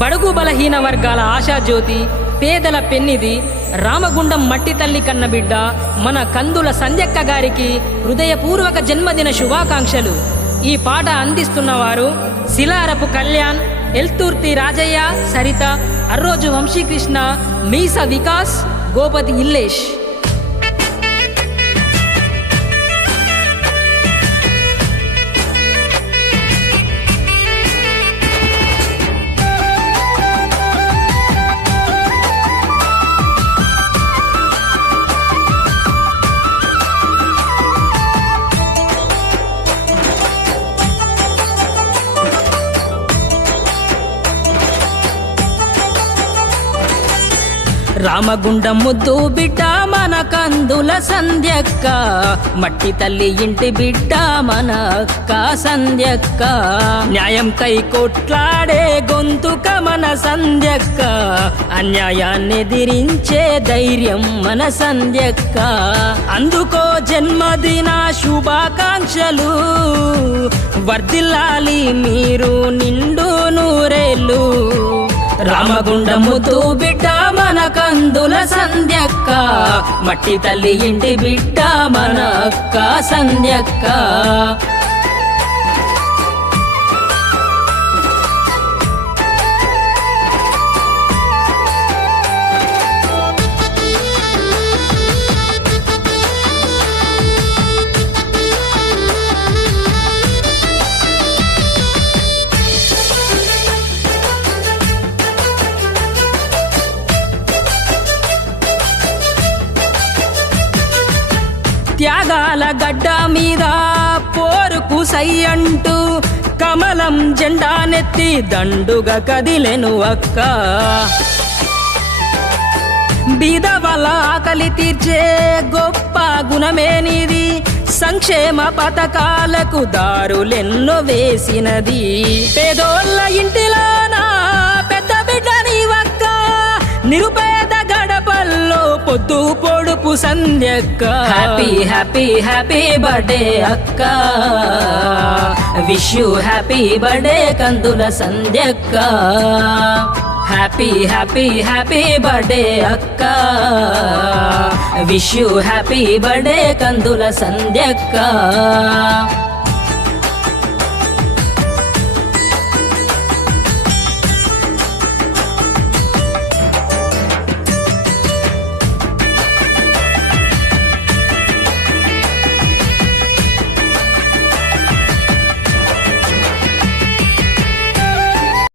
బడుగు బలహీన వర్గాల ఆశాజ్యోతి, పేదల పెన్నిది, రామగుండం మట్టి తల్లి కన్నబిడ్డ మన కందుల సంధ్యక్క గారికి హృదయపూర్వక జన్మదిన శుభాకాంక్షలు. ఈ పాట అందిస్తున్నవారు శిలారపు కళ్యాణ్, ఎల్తుర్తి రాజయ్య, సరిత, అర్రోజు వంశీకృష్ణ, మీస వికాస్, గోపతి ఇల్లేష్. రామగుండం ముద్దు బిడ్డ మన కందుల సంధ్యక్క, మట్టి తల్లి ఇంటి బిడ్డ మన అక్క సంధ్యక్క, న్యాయం కై కొట్లాడే గొంతుక మన సంధ్యక్క, అన్యాయాన్ని ఎదిరించే ధైర్యం మన సంధ్యక్క. అందుకో జన్మదిన శుభాకాంక్షలు, వర్ధిల్లాలి మీరు నిండు నూరేళ్ళు. రామగుండం ముద్దు బిడ్డ మన కందుల సంధ్యక్క, మట్టి తల్లి ఇంటి బిడ్డ మన అక్క సంధ్యక్క. త్యాగాల గడ్డ మీద పోరుకు సై అంటూ కమలం జెండా నెత్తి దండుగా కదిలెను అక్క. బీదవల ఆకలి తీర్చే గొప్ప గుణమేనిది, సంక్షేమ పథకాలకు దారులెన్నో వేసినది. పేదోళ్ళ ఇంటిలోన పెద్ద బిడ్డ నీవక్క, నిరుపేద గడపల్లో పొద్దు పొడుపు సంధ్యక్క. హ్యాపీ హ్యాపీ హ్యాపీ బర్త్డే అక్క, wish you happy birthday Kandula సంధ్యక్క. హ్యాపీ హ్యాపీ హ్యాపీ బర్త్డే అక్క, wish you happy birthday Kandula సంధ్యక్క.